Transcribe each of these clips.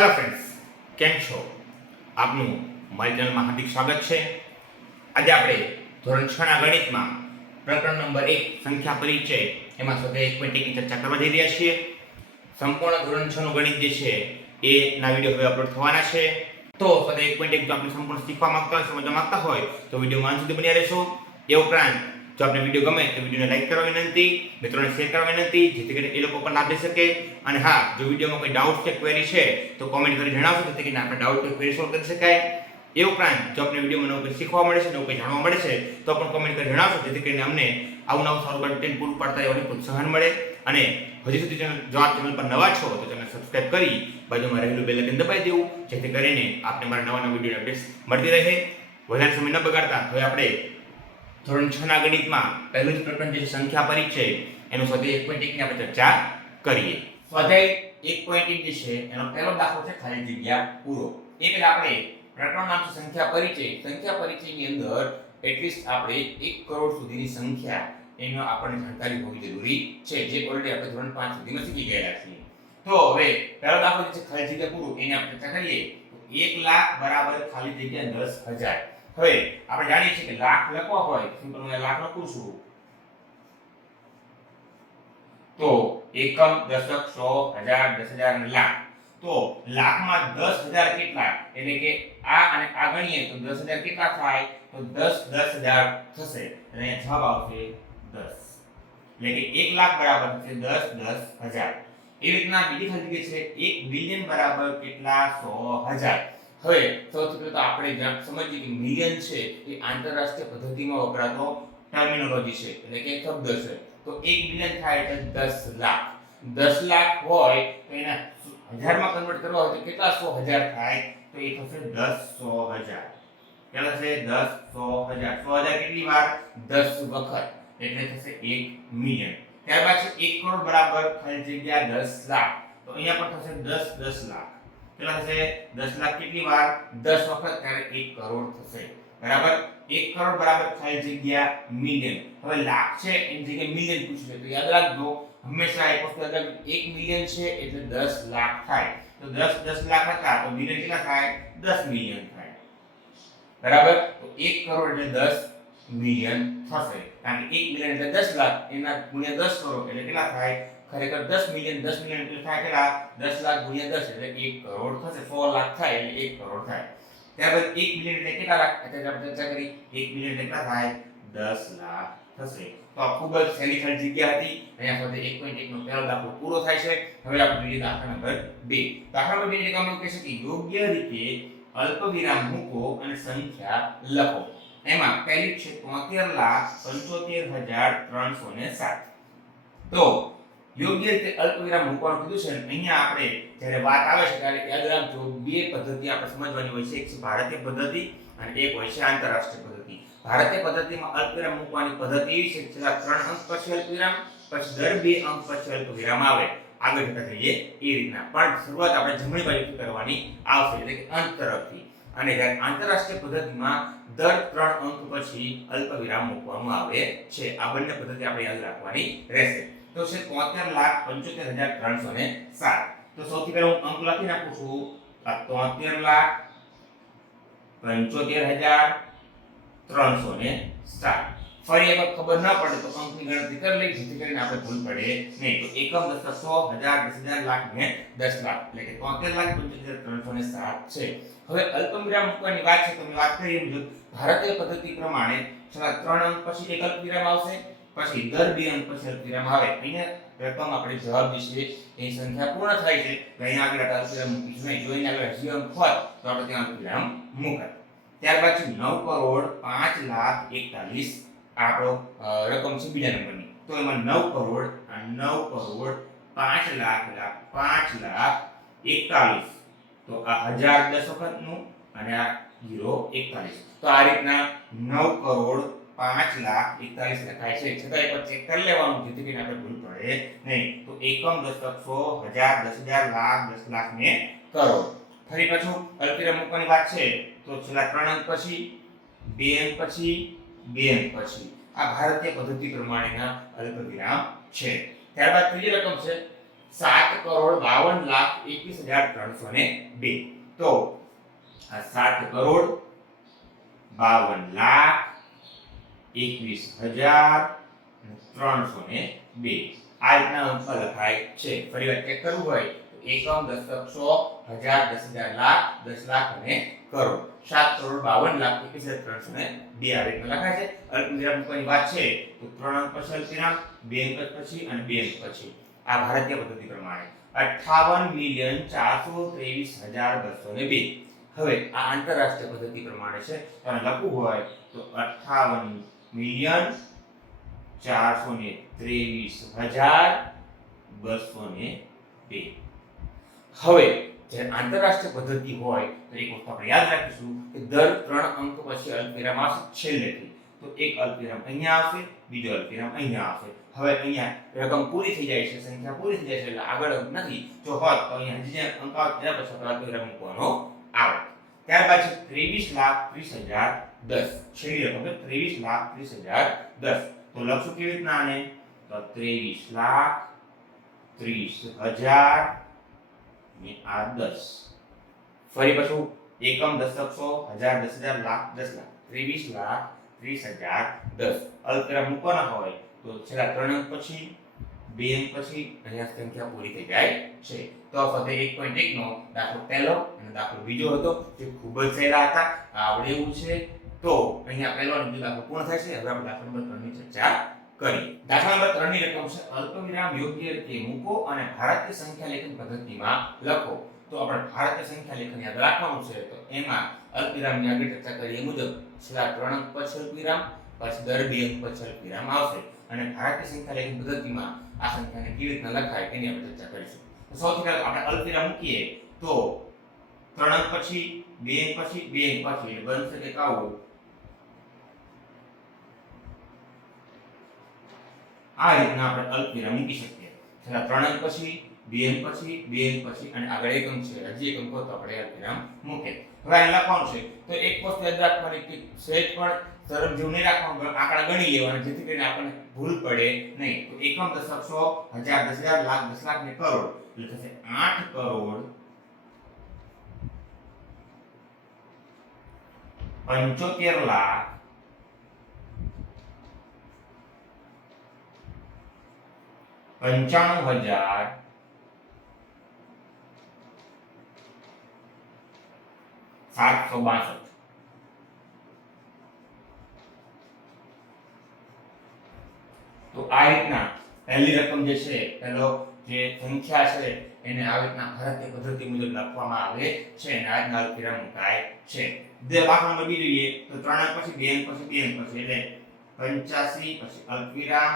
Hello friends, કેમ છો? આપનું મારી ચેનલમાં હાર્દિક સ્વાગત છે. આજે આપણે ધોરણ 6 ના ગણિતમાં પ્રકરણ નંબર 1 સંખ્યા પરિચય એમાં સ્વાધ્યાય 1.1 ની ચર્ચા કરવા જઈ રહ્યા છીએ. સંપૂર્ણ ધોરણ 6 નું ગણિત જે છે એ ના વિડિયો હવે અપલોડ થવાના છે. તો સ્વાધ્યાય 1.1 જો આપણે સંપૂર્ણ શીખવા માંગતા હોય, સમજવા માંગતા હોય તો વિડિયોમાં અંત સુધી બન્યા રહેશો. એ ઉપરાંત જો આપને વિડિયો ગમે તો વિડિયોને લાઈક કરવા વિનંતી, મિત્રોને શેર કરવા વિનંતી, જેથી કરીને એ લોકો પણ લાભ લઈ શકે. અને હા, જો વિડિયોમાં કોઈ ડાઉટ કે ક્વેરી છે તો કોમેન્ટ કરી જણાવશો, જેથી કરીને આપણે ડાઉટ કે ક્વેરી સોલ્વ કરી શકાય. એ ઉપરાંત જો આપને વિડિયોમાં નવું કંઈ શીખવા મળે છે, નવું કંઈ જાણવા મળે છે તો પણ કોમેન્ટ કરી જણાવશો, જેથી કરીને અમને આવું નવું સારું કન્ટેન્ટ પૂરું પાડતા રહેવાનું પ્રોત્સાહન મળે. અને હજી સુધી જો આપ ચેનલ પર નવા છો તો ચેનલ સબસ્ક્રાઇબ કરી બાજુમાં રહેલું બેલ આઇકન દબાવી દેવું, જેથી કરીને આપને મારા નવા વિડિયો અપડેટ્સ મળતી રહે. વધારે સમય ન બગાડતા હવે આપણે ધોરણ 6 ના ગણિતમાં પહેલું જ પ્રકરણ જે સંખ્યા પરિચય એનો સ્વાધ્યાય 1.1 ની આપણે ચર્ચા કરીએ. સ્વાધ્યાય 1.1 જે છે એનો પહેલો દાખલો છે ખાલી જગ્યા પૂરો. એ પહેલા આપણે પ્રકરણ નામ છે સંખ્યા પરિચય. સંખ્યા પરિચયની અંદર એટલીસ્ટ આપણે 1 કરોડ સુધીની સંખ્યા એનો આપણને જાણકારી હોવી જરૂરી છે, જે ઓલરેડી આપણે ધોરણ 5 સુધીમાં શીખી ગયેલા છીએ. તો હવે પહેલો દાખલો છે ખાલી જગ્યા પૂરો, એને આપણે ચર્ચા કરીએ. 1 લાખ બરાબર ખાલી જગ્યા 10,000. હવે આપણે જાણીએ છીએ કે લાખ લખવા હોય સિમ્પલ હું લાખ લખું છું તો એકમ, દશક, સો, હજાર, 10,000 અને લાખ. તો લાખમાં 10,000 કેટલા, એટલે કે આ અને આ ગણીએ તો 10,000 કેટલા થાય, તો 10,000 થશે અને જવાબ આવશે 10. એટલે કે 1 લાખ બરાબર થશે 10,000. એ રીતના બીજી ખાલી જગ્યા છે 1 બિલિયન બરાબર કેટલા, 100,000. હવે સૌથી પહેલા તો આપણે સમજીએ કે મિલિયન છે એ આંતરરાષ્ટ્રીય પદ્ધતિમાં વપરાતો ટર્મિનોલોજી છે, એટલે કે શબ્દ છે. તો 1 મિલિયન થાય એટલે 10 લાખ. 10 લાખ હોય તો એના હજારમાં કન્વર્ટ કરવા હોય તો કેટલા 100,000 થાય, તો એ થશે 10,100,000. કેટલા છે 10,100,000. 100,000 કેટલી વાર, 10 વખત, એટલે થશે 1 મિલિયન. ત્યારબાદ છે 1 કરોડ બરાબર ખાલી જગ્યા 10 લાખ. તો અહીંયા પણ થશે 10 લાખ. કેટલા થશે 10 લાખ કેટલી વાર, 10 વખત, ત્યારે 1 કરોડ થશે. બરાબર. 1 કરોડ બરાબર ખાલી જગ્યા મિલિયન. હવે લાખ છે એની જગ્યાએ મિલિયન પૂછ્યું છે, તો યાદ રાખજો હંમેશા એક વસ્તુ યાદ રાખજો, 1 મિલિયન છે એટલે 10 લાખ થાય. તો 10 લાખ હતા તો મિલિયન કેટલા થાય, 10 મિલિયન થાય. બરાબર. તો 1 કરોડ એટલે 10 મિલિયન થશે, કારણ કે 1 મિલિયન એટલે 10 લાખ, એના ગુણ્યા 10 કરો એટલે કેટલા થાય, ખરેખર 10 મિલિયન. 10 મિલિયન એટલે થાય કેટલા, 10 લાખ ગુણ્યા 10 એટલે 1 કરોડ થશે. 100 લાખ થાય એટલે 1 કરોડ થાય. ત્યારબાદ 1 મિલિયન એટલે કેટલા લાખ, એટલે આપણે ચર્ચા કરી 1 મિલિયન એટલે કેટલા થાય, 10 લાખ થશે. તો આ ખૂબ જ સહેલી ખાલી જગ્યા હતી. અહીંયા સાથે 1.1 નો પહેલો દાખલો પૂરો થાય છે. હવે આપણે જોઈએ દાખલા નંબર 2. દાખલા નંબર 2 ની કામ એવું કહે છે કે યોગ્ય રીતે અલ્પવિરામ મૂકો અને સંખ્યા લખો. એમાં પહેલી છે 73,75,307. તો યોગ્ય રીતે અલ્પવિરામ મૂકવાનું કીધું છે. અહીંયા આપણે જ્યારે વાત આવે છે ત્યારે યાદ રાખજો બે પદ્ધતિ આપણે સમજવાની હોય છે. એક છે ભારતીય પદ્ધતિ અને એક હોય છે આંતરરાષ્ટ્રીય પદ્ધતિ. ભારતીય પદ્ધતિમાં અલ્પવિરામ મૂકવાની પદ્ધતિ એવી છે કે છેલ્લા 3 અંક પછી અલ્પવિરામ, પછી દર 2 અંક પછી અલ્પવિરામ આવે. આગળ જતા જઈએ એ રીતના, પણ શરૂઆત આપણે જમણી બાજુથી કરવાની આવશે, એટલે કે અંત તરફથી. અને જ્યારે આંતરરાષ્ટ્રીય પદ્ધતિમાં દર 3 અંક પછી અલ્પવિરામ મૂકવામાં આવે છે. આ બંને પદ્ધતિ આપણે યાદ રાખવાની રહેશે. તો છે 73,75,307. તો સૌથી પહેલા હું અંક લખી નાખું છું. 73,75,307. ફરી એક ખબર ન પડે તો અંકની ગણતરી કરી લઈ, જેથી કરીને આપણે ભૂલ પડે નહીં. તો એકમ, દશક, 100, 1000, 10,000, લાખ ને 10 લાખ, એટલે કે 73,75,307 છે. હવે અલ્પવિરામ મૂકવાની વાત છે તો મેં વાત કરી એ મુજબ ભારતીય પદ્ધતિ પ્રમાણે છેલ્લા 3 અંક પછી એક અલ્પવિરામ આવશે, પછી દર 2 અંક પછી અલ્પવિરામ આવે. અહીંયા રકમ આપણે જવાબ જે છે એ સંખ્યા પૂર્ણ થાય છે, તો અહીંયા આગળ અલ્પવિરામ મૂકીશું નહીં. જો અહીંયા આગળ હજી અંક હોત તો આપણે ત્યાં અલ્પવિરામ મૂકત. ત્યારબાદ છે 9,05,41,000 આપણો રકમ છે બીજા નંબરની. તો એમાં 9,05,41,000. તો આ 1000 10 વખતનું અને આ 041. તો આ રીતના 9,05,41,000 લખાય છે. છતાં એક ચેક કરી લેવાનું, જેથી કરીને આપણે ભૂલ પડે નહીં. તો એકમ, દશક, 100, 1000, 10,000, લાખ, 10 લાખ ને કરોડ. ફરી પાછું અલ્પવિરામ મૂકવાની વાત છે તો છેલ્લા 3 અંક પછી, 2 અંક પછી, 2 અંક પછી. આ ભારતીય પદ્ધતિ પ્રમાણેના અલ્પવિરામ છે. ત્યારબાદ ત્રીજી રકમ છે 7,52,21,302 તો આ 7,52,21,302 આ રીતના અંક લખાય છે. ફરી વાર ચેક કરવું હોય તો એકમ, દશક, સો, હજાર, 10,000, લાખ, 10 લાખ અને કરોડ. 7,52,21,302 આ રીતના લખાય છે. અલ્પવિરામ મૂકવાની વાત છે તો 3 અંક પછી અલ્પવિરામ, 2 અંક પછી અને 2 અંક પછી. આ ભારતીય પદ્ધતિ પ્રમાણે 58,423,202. હવે આ આંતરરાષ્ટ્રીય પદ્ધતિ પ્રમાણે છે તો આને લખવું હોય તો 58,423,202. હવે જે આંતરરાષ્ટ્રીય પદ્ધતિ હોય તો એક વસ્તુ આપણે યાદ રાખીશું કે દર 3 અંક પછી અલ્પવિરામ આવશે છેલ્લેથી. તો એક અલ્પવિરામ અહીંયા આવશે, બીજો અલ્પવિરામ અહીંયા આવશે. હવે અહીંયા રકમ પૂરી થઈ જાય છે, સંખ્યા પૂરી થઈ જાય છે એટલે આગળ અંક નથી. જો હોત તો અહીંયા હજી જે અંક આવે તેના પછી અલ્પવિરામ મૂકવાનો આવે. ત્યારબાદ છે 23,30,010. છેલ્લી રકમ છે 23,30,010. તો લખશું કેવી રીતના આને? તો 23,30,000 ને આ 10. ફરી પાછું એકમ, દશક, સો, હજાર, 10,000, લાખ, 10 લાખ. 23,30,010. અલ્પવિરામ મૂકવાના હોય તો છેલ્લા 3 અંક પછી, 2 અંક પછી અહીંયા સંખ્યા પૂરી થઈ જાય છે. તો સ્વાધ્યાય 1.1 નો દાખલો પહેલો અને દાખલો બીજો હતો જે ખૂબ જ સહેલા હતા, આવડે એવું છે. તો અહીંયા પહેલો અને બીજો દાખલો પૂર્ણ થાય છે. હવે આપણે દાખલા નંબર 3 ની ચર્ચા કરીએ. દાખલા નંબર 3 ની રકમ છે અલ્પવિરામ યોગ્ય રીતે મૂકો અને ભારતીય સંખ્યા લેખન પદ્ધતિમાં લખો. તો આપણે ભારતીય સંખ્યા લેખન યાદ રાખવાનું છે. તો એમાં અલ્પવિરામની આગળ ચર્ચા કરીએ મુજબ છેલ્લા 3 અંક પછી અલ્પવિરામ, પછી દર 2 અંક પછી અલ્પવિરામ આવશે. અને ભારતીય સંખ્યા લેખન પદ્ધતિમાં આ સંખ્યાને કેવી રીતના લખાય તેની આપણે ચર્ચા કરીશું. તો સૌથી પહેલા આપણે અલ્પવિરામ મૂકીએ તો 3 અંક પછી, 2 અંક પછી, 2 અંક પછી એટલે બનશે કે આવું. આ રીતના આપણે અલ્પવિરામ મૂકી શકીએ. છેલ્લા 3 અંક પછી, 2 અંક પછી, 2 અંક પછી અને આગળ એક અંક છે, હજી એક અંક તો આપણે અલ્પવિરામ મૂકે. હવે આ લખવાનું છે તો એક વસ્તુ યાદ રાખવાની કે સહેજ પણ સરળ જેવું નહીં રાખવાનું, આંકડા ગણી લેવાના જેથી કરીને આપણને ભૂલ પડે નહીં. તો એકમ, દશક, સો, હજાર, 10,000, લાખ, 10 લાખ ને કરોડ એટલે થશે 8,95,762. તો આ રીતના પહેલી રકમ જે છે, પહેલો જે સંખ્યા છે એને આ રીતના ભારતીય પદ્ધતિ મુજબ લખવામાં આવે છે અને આ રીતના અલ્પવિરામ મુકાય છે. દાખલા નંબર 2 જોઈએ તો 3 અંક પછી, 2 અંક પછી, 2 અંક પછી એટલે 85 પછી અલ્પવિરામ,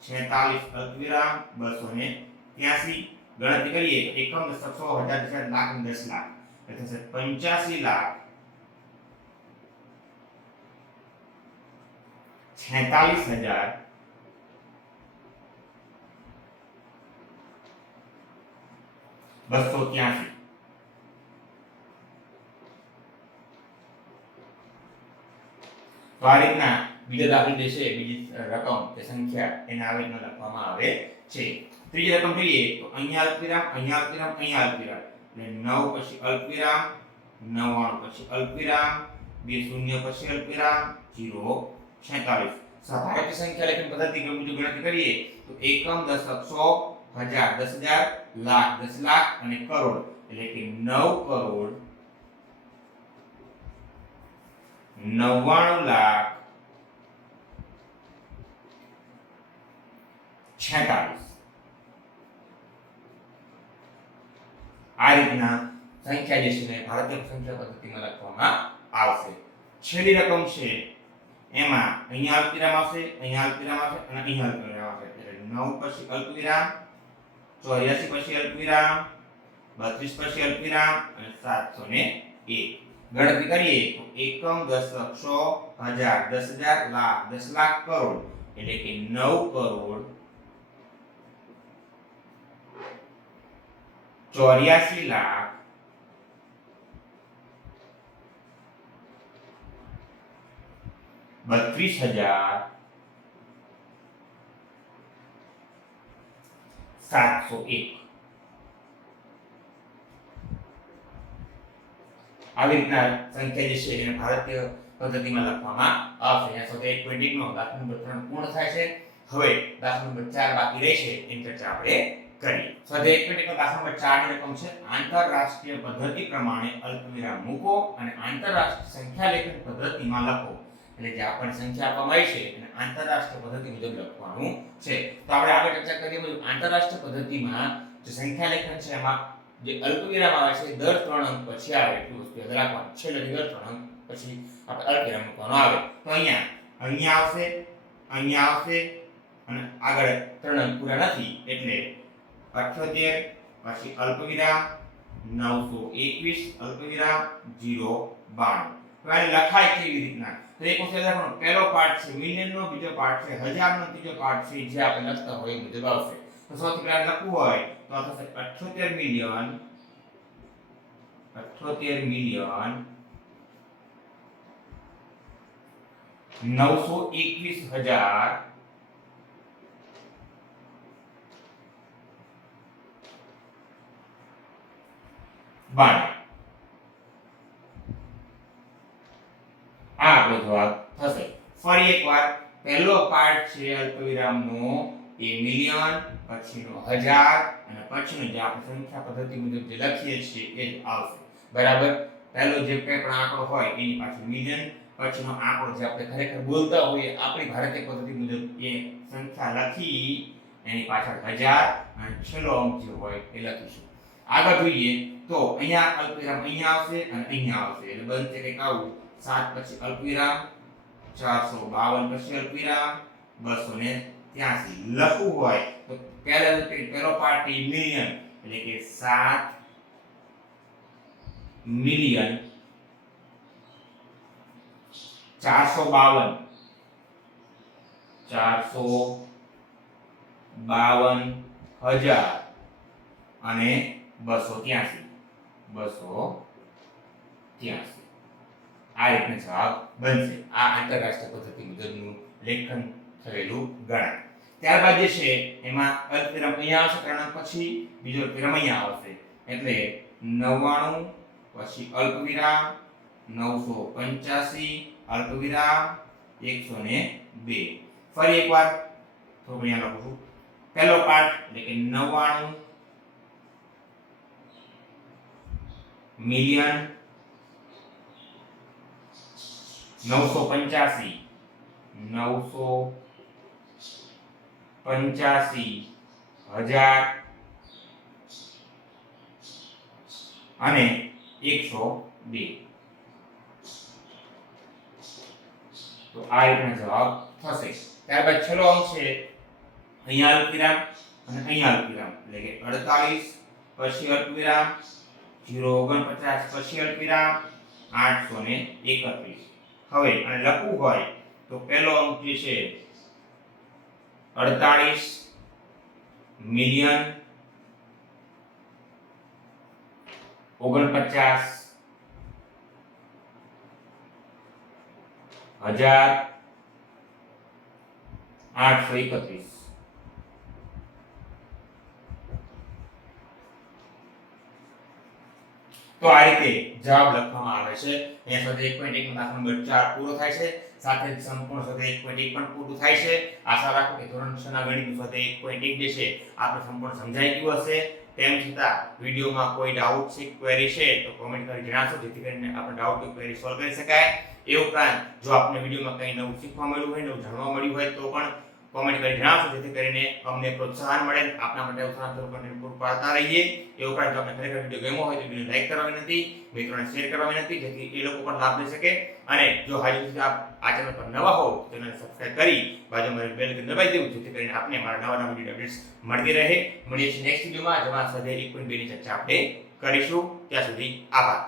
46 અલ્પવિરામ, 283. ગણતરી કરીએ તો એકમ, દશક, સો, હજાર, 10,000, લાખ અને 10 લાખ એટલે થશે 85,46,283. તો આ રીતના બીજા દાખલ જે છે, બીજી રકમ કે સંખ્યા એને આવી રીતના લખવામાં આવે છે. ત્રીજી રકમ જોઈએ તો અહીંયા અલ્પવિરામ, અહીંયા અલ્પવિરામ, અહીંયા અલ્પવિરામ એટલે 9 પછી અલ્પવિરામ, 99 પછી અલ્પવિરામ, 2 શૂન્ય પછી અલ્પવિરામ, 0, 46. ભારતીય સંખ્યા લેખન પદ્ધતિ મુજબ ગણતરી કરીએ તો એકમ, દશક, સો, હજાર, 10,000, લાખ, 10 લાખ અને કરોડ એટલે કે 9,99,46,. આ રીતના સંખ્યા જે છે ભારતીય સંખ્યા પદ્ધતિમાં લખવામાં આવશે. છેલ્લી રકમ છે એમાં અહીંયા અલ્પવિરામ આવશે, અહીંયા અલ્પવિરામ આવશે અને અહીંયા અલ્પવિરામ આવશે એટલે 9 પછી અલ્પવિરામ, 84 પછી અલ્પવિરામ, 32 પછી અલ્પવિરામ અને 701. ગણતરી કરીએ તો એકમ, દશક, સો, હજાર, 10,000, લાખ, 10 લાખ, કરોડ એટલે કે 9,84,32,701. આવી રીતના સંખ્યા જે છે એને ભારતીય પદ્ધતિમાં લખવામાં આવશે. અહીંયા સાથે 1.1 નો દાખલા નંબર 3 પૂર્ણ થાય છે. હવે દાખલા નંબર 4 બાકી રહેશે એની ચર્ચા આપણે કરીએ. સ્વાધ્યાય 1.1 નો દાખલા નંબર 4 ની રકમ છે આંતરરાષ્ટ્રીય પદ્ધતિ પ્રમાણે અલ્પવિરામ મૂકો અને આંતરરાષ્ટ્રીય સંખ્યા લેખન પદ્ધતિમાં લખો. એટલે જે આપણને સંખ્યા આપવામાં આવી છે એને આંતરરાષ્ટ્રીય પદ્ધતિ મુજબ લખવાનું છે. તો આપણે આગળ ચર્ચા કરીએ મુજબ આંતરરાષ્ટ્રીય પદ્ધતિમાં જે સંખ્યા લેખન છે એમાં જે અલ્પવિરામ આવે છે દર 3 અંક પછી આવે એટલું વસ્તુ યાદ રાખવાનું. છેલ્લે દર 3 અંક પછી આપણે અલ્પવિરામ મૂકવાનો આવે. તો અહીંયા આવશે, અહીંયા આવશે અને આગળ 3 અંક પૂરા નથી એટલે 78 પછી અલ્પવિરામ 921 અલ્પવિરામ 092. તો આને લખાય કેવી રીતના? તો એક વસ્તુ યાદ રાખવાનું, પહેલો પાર્ટ છે મિલિયન નો, બીજો પાર્ટ છે હજાર નો, ત્રીજો પાર્ટ છે જે આપણે લખતા હોય એ મુજબ આવશે. તો સૌથી પહેલા લખવું હોય તો આ થશે 78 મિલિયન 921,000 બાણું. આ આપણો જવાબ થશે. ફરી એકવાર પહેલો પાર્ટ છે અલ્પવિરામનો એ મિલિયન, પછીનો હજાર અને પછીનો જે આપણે સંખ્યા પદ્ધતિ મુજબ જે લખીએ છીએ એ જ આવશે. બરાબર. પહેલો જે કંઈ પણ આંકડો હોય એની પાછળ મિલિયન, પછીનો આંકડો જે આપણે ખરેખર બોલતા હોઈએ આપણી ભારતીય પદ્ધતિ મુજબ એ સંખ્યા લખી એની પાછળ હજાર અને છેલ્લો અંક જે હોય એ લખીશું. આગળ જોઈએ તો અહીંયા અલ્પવિરામ અહીંયા આવશે અને અહીંયા આવશે એટલે બનશે કંઈક આવું. 7 પછી અલ્પવિરામ, 452 પછી અલ્પવિરામ, 283. લખવું હોય તો પહેલો પાર્ટ મિલિયન એટલે કે 7 મિલિયન 452,000 અને 283. આ રીતનો જવાબ બનશે. આ આંતરરાષ્ટ્રીય પદ્ધતિ મુજબનું લેખન થયેલું ગણાય. ત્યારબાદ જે છે એમાં અલ્પવિરામ અહીંયા આવશે 3 અંક પછી, બીજો અલ્પવિરામ અહીંયા આવશે એટલે 99 પછી અલ્પવિરામ 985 અલ્પવિરામ 102. ફરી એકવાર થોડું અહીંયા લખું છું. પહેલો પાર્ટ એટલે કે 99 મિલિયન 985,000 અને 102. તો આ રીતનો જવાબ થશે. ત્યારબાદ છેલ્લો અંક છે અહીંયા અલ્પવિરામ અને અહીંયા અલ્પવિરામ એટલે કે 48 પછી અલ્પવિરામ 049 પછી અલ્પવિરામ 831. હવે આને લખવું હોય તો પહેલો અંક જે છે 48 મિલિયન 49,831. તો આ રીતે જવાબ લખવામાં આવે છે. અહીંયા સાથે 1.1 નો દાખલા નંબર 4 પૂરો થાય છે. સાથે જ સંપૂર્ણ સાથે 1.1 પણ પૂરું થાય છે. આશા રાખું કે ધોરણ 6 ના ગણિત સાથે 1.1 જે છે આપણે સંપૂર્ણ સમજાઈ ગયું હશે. તેમ છતાં વિડીયોમાં કોઈ ડાઉટ છે, ક્વેરી છે તો કોમેન્ટ કરી જણાવશો જેથી કરીને આપણે ડાઉટ કે ક્વેરી સોલ્વ કરી શકાય. એ ઉપરાંત જો આપને વિડીયોમાં કંઈ નવું શીખવા મળ્યું હોય, નવું જાણવા મળ્યું હોય તો પણ કોમેન્ટ કરી જણાવશો જેથી કરીને અમને પ્રોત્સાહન મળે, આપના માટે ઉત્સાહજનક કન્ટેન્ટ પૂરું પાડતા રહીએ. એ ઉપરાંત જો આપને ખરેખર વિડીયો ગમ્યો હોય તો વિડીયોને લાઈક કરવા વિનંતી, મિત્રોને શેર કરવા વિનંતી જેથી એ લોકો પણ લાભ લઈ શકે. અને જો હજુ સુધી આપ આ ચેનલ પર નવા હો તો ચેનલને સબસ્ક્રાઇબ કરી બાજુમાં બેલ આઇકન દબાવી દેવું જેથી કરીને આપને મારા નવા વિડીયો અપડેટ્સ મળતી રહે. મળીએ છીએ નેક્સ્ટ વિડીયોમાં જેમાં સ્વાધ્યાય 1.2 ની ચર્ચા આપણે કરીશું. ત્યાં સુધી આભાર.